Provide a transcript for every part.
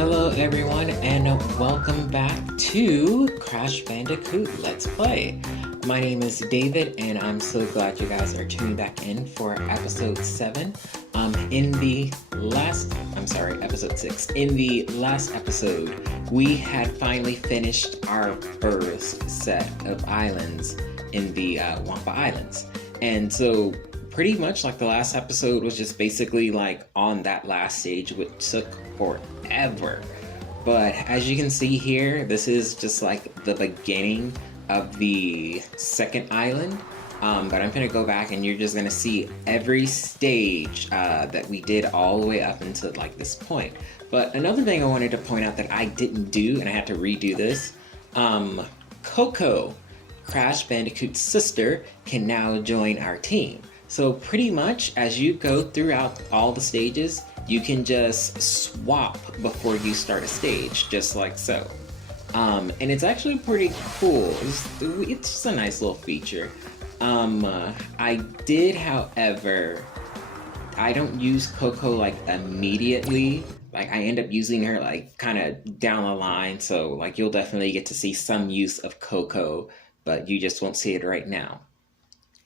Hello everyone and welcome back to Crash Bandicoot Let's Play. My name is David and I'm so glad you guys are tuning back in for episode 7. Episode 6. In the last episode, we had finally finished our first set of islands in the Wampa Islands. And so pretty much like the last episode was just basically like on that last stage, which took forever. But as you can see here, this is just like the beginning of the second island. But I'm gonna go back and you're just gonna see every stage that we did all the way up until like this point. But another thing I wanted to point out that I didn't do, and I had to redo this, Coco, Crash Bandicoot's sister, can now join our team. So pretty much as you go throughout all the stages, you can just swap before you start a stage, just like so. And it's actually pretty cool. It's just a nice little feature. I did, however, I don't use Coco like immediately. Like I end up using her like kind of down the line. So like you'll definitely get to see some use of Coco, but you just won't see it right now.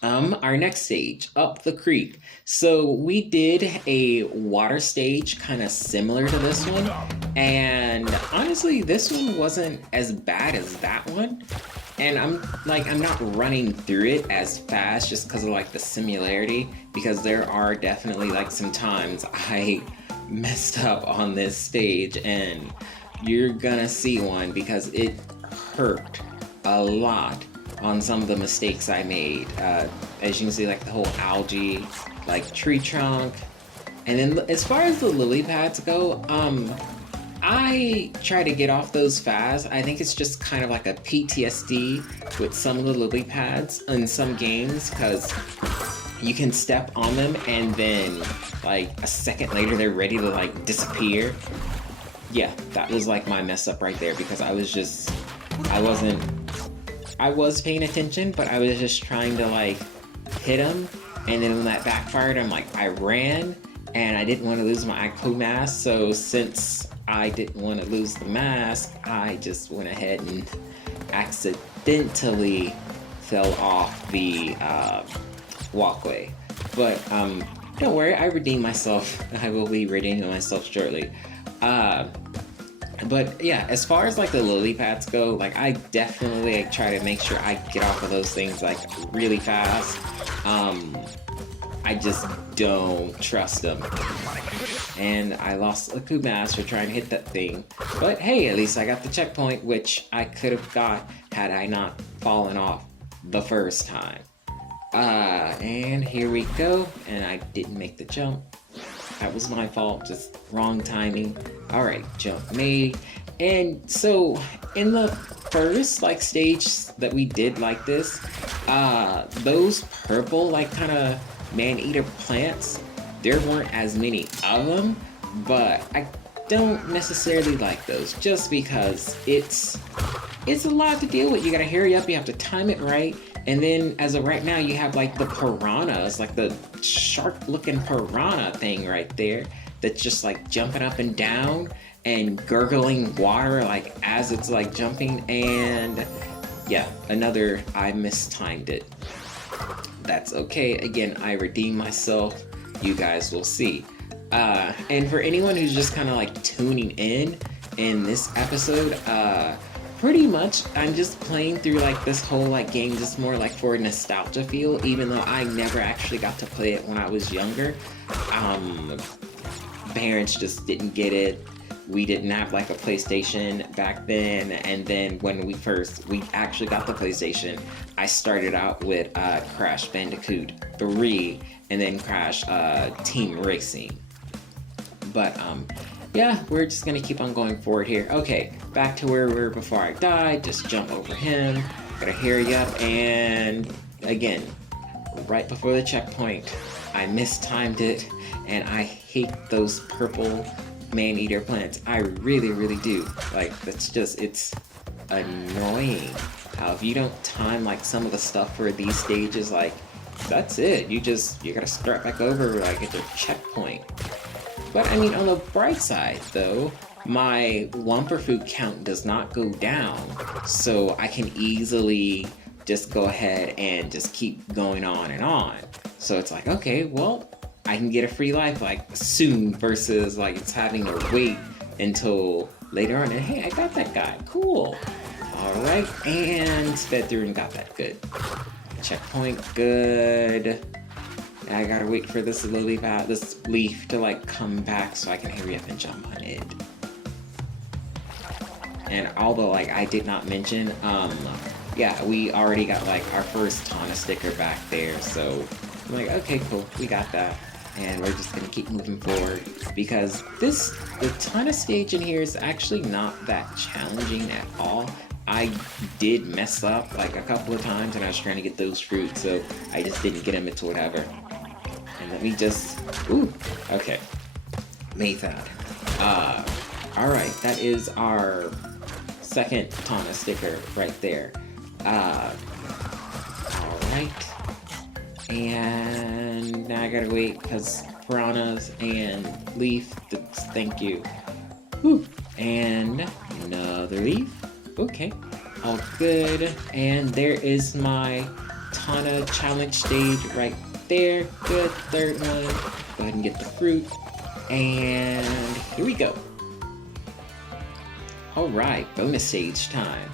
Our next stage, Up the Creek. So we did a water stage kind of similar to this one, and honestly this one wasn't as bad as that one. And I'm not running through it as fast just because of like the similarity, because there are definitely like some times I messed up on this stage, and you're gonna see one because it hurt a lot on some of the mistakes I made. As you can see, like the whole algae, like tree trunk. And then as far as the lily pads go, I try to get off those fast. I think it's just kind of like a PTSD with some of the lily pads in some games, because you can step on them and then like a second later they're ready to like disappear. Yeah, that was like my mess up right there, because I was paying attention, but I was just trying to like hit him, and then when that backfired, I ran, and I didn't want to lose my IQ mask, so since I didn't want to lose the mask, I just went ahead and accidentally fell off the walkway. But don't worry, I redeemed myself. I will be redeeming myself shortly. But yeah, as far as like the lily pads go, like I definitely like, try to make sure I get off of those things like really fast. I just don't trust them. And I lost a coup mask for trying to hit that thing. But hey, at least I got the checkpoint, which I could have got had I not fallen off the first time. And here we go. And I didn't make the jump. That was my fault, just wrong timing. All right, jump made. And so in the first like stage that we did like this, those purple like kind of man-eater plants, there weren't as many of them, but I don't necessarily like those just because it's a lot to deal with. You gotta hurry up, you have to time it right. And then as of right now, you have like the piranhas, like the shark looking piranha thing right there that's just like jumping up and down and gurgling water like as it's like jumping. And yeah, I mistimed it. That's okay. Again, I redeemed myself. You guys will see. And for anyone who's just kind of like tuning in this episode, pretty much I'm just playing through like this whole like game just more like for a nostalgia feel, even though I never actually got to play it when I was younger. Parents just didn't get it. We didn't have like a PlayStation back then, and then when we actually got the PlayStation, I started out with Crash Bandicoot 3 and then Crash Team Racing. But yeah, we're just gonna keep on going forward here. Okay, back to where we were before I died. Just jump over him. Gotta hurry up, and again, right before the checkpoint, I mistimed it, and I hate those purple man-eater plants. I really, really do. Like, it's annoying how if you don't time like some of the stuff for these stages, like that's it. You gotta start back over like at the checkpoint. But I mean, on the bright side though, my Wumper food count does not go down, so I can easily just go ahead and just keep going on and on. So it's like, okay, well, I can get a free life like soon versus like it's having to wait until later on. And hey, I got that guy. Cool. All right, and sped through and got that. Good. Checkpoint. Good. I gotta wait for this leaf to like come back so I can hurry up and jump on it. And although like I did not mention, yeah, we already got like our first Tana sticker back there, so I'm like, okay, cool, we got that. And we're just gonna keep moving forward because the Tana stage in here is actually not that challenging at all. I did mess up like a couple of times and I was trying to get those fruits, so I just didn't get them into whatever. And let me just, ooh, okay, made that. All right, that is our second Tana sticker right there. All right, and now I gotta wait because piranhas and leaf. Thank you. Whew. And another leaf. Okay, all good. And there is my Tana challenge stage right there. Good. Third one. Go ahead and get the fruit. And here we go. Alright, bonus stage time.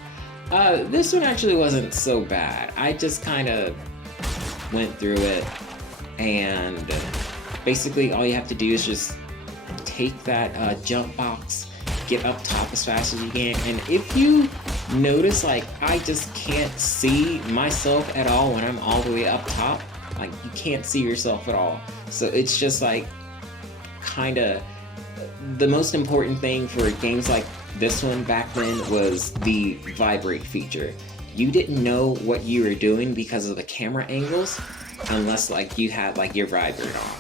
This one actually wasn't so bad. I just kind of went through it, and basically all you have to do is just take that jump box, get up top as fast as you can, and if you notice, like, I just can't see myself at all when I'm all the way up top. Like, you can't see yourself at all. So it's just like, kind of, the most important thing for games like this one back then was the vibrate feature. You didn't know what you were doing because of the camera angles unless like you had like your vibrate on.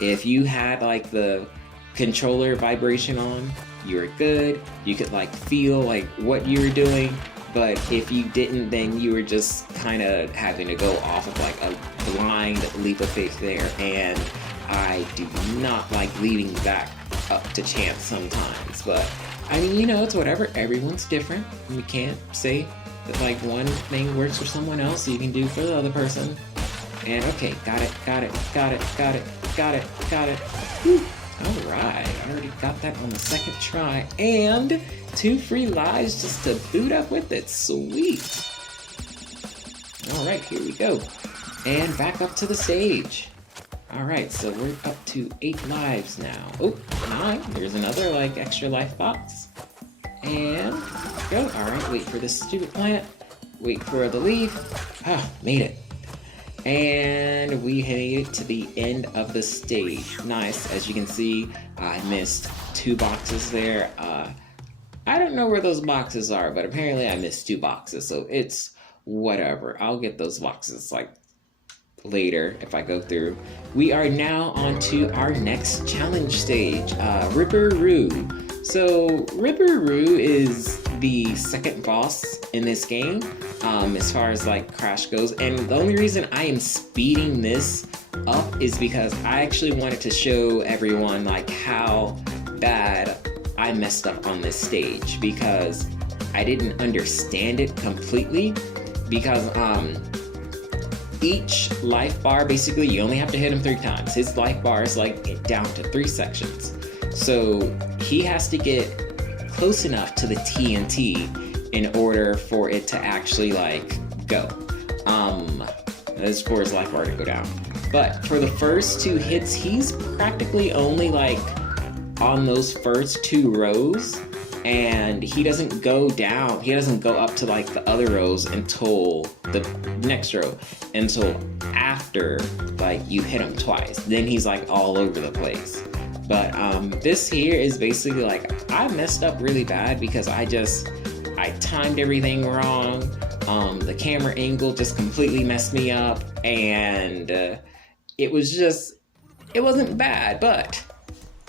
If you had like the controller vibration on, you were good. You could like feel like what you were doing, but if you didn't, then you were just kind of having to go off of like a blind leap of faith there, and I do not like leaving back up to chance sometimes. But I mean, you know, it's whatever. Everyone's different. We can't say that like one thing works for someone else, you can do for the other person. And okay, got it. Whew. All right, I already got that on the second try, and 2 free lives just to boot up with it. Sweet. All right, here we go, and back up to the stage. All right, so we're up to 8 lives now. Oh, 9. There's another like extra life box. And go. All right, wait for this stupid plant. Wait for the leaf. Ah, made it. And we made it to the end of the stage. Nice. As you can see, I missed 2 boxes there. I don't know where those boxes are, but apparently I missed 2 boxes, so it's whatever. I'll get those boxes like later if I go through. We are now on to our next challenge stage, Ripperoo. So Ripperoo is the second boss in this game, as far as like Crash goes, and the only reason I am speeding this up is because I actually wanted to show everyone like how bad I messed up on this stage, because I didn't understand it completely, because each life bar, basically you only have to hit him 3 times. His life bar is like down to 3 sections. So he has to get close enough to the TNT in order for it to actually like go. That's for his life bar to go down. But for the first 2 hits, he's practically only like on those first 2 rows, and he doesn't go down, he doesn't go up to like the other rows until the next row, until after like you hit him twice. Then he's like all over the place. But this here is basically like, I messed up really bad because I timed everything wrong. The camera angle just completely messed me up, and it wasn't bad. But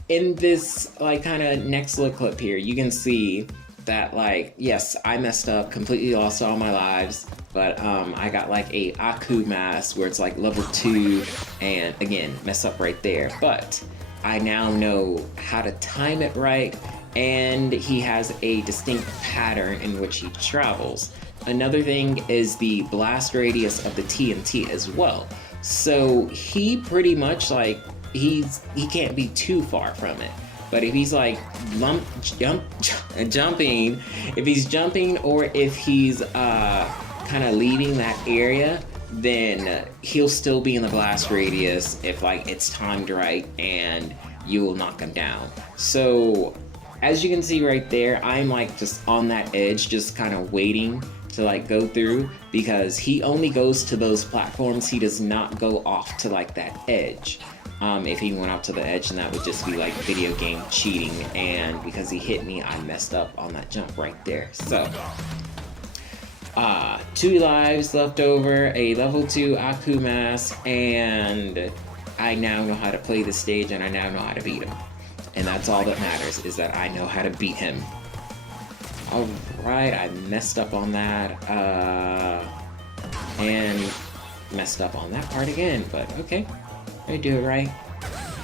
in this like kind of next little clip here, you can see that like, yes, I messed up, completely lost all my lives, but I got like a Aku mask where it's like level 2, and again, mess up right there. But I now know how to time it right and he has a distinct pattern in which he travels. Another thing is the blast radius of the TNT as well. So he pretty much like he can't be too far from it. But if he's like jumping, if he's jumping or if he's kind of leaving that area, then he'll still be in the blast radius if like it's timed right and you will knock him down. So as you can see right there, I'm like just on that edge, just kind of waiting to like go through, because he only goes to those platforms. He does not go off to like that edge. If he went out to the edge, then that would just be like video game cheating, and because he hit me, I messed up on that jump right there. So 2 lives left over, a level 2 Aku mask, and I now know how to play the stage, and I now know how to beat him. And that's all that matters, is that I know how to beat him. Alright, I messed up on that, and messed up on that part again, but okay, I do it right.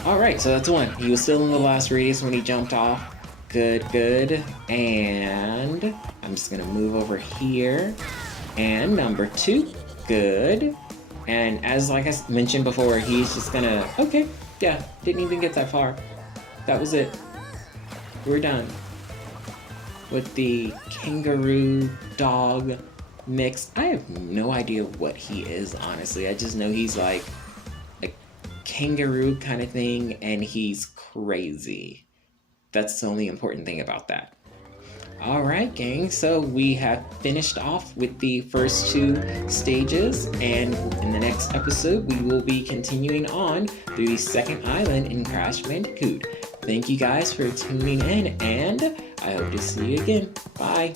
Alright, so that's 1. He was still in the blast radius when he jumped off. Good, good. And I'm just gonna move over here. And number 2, good. And as like I mentioned before, he's just gonna, okay, yeah, didn't even get that far. That was it. We're done with the kangaroo dog mix. I have no idea what he is, honestly. I just know he's like a kangaroo kind of thing, and he's crazy. That's the only important thing about that. Alright, gang, so we have finished off with the first 2 stages, and in the next episode we will be continuing on through the second island in Crash Bandicoot. Thank you guys for tuning in, and I hope to see you again. Bye!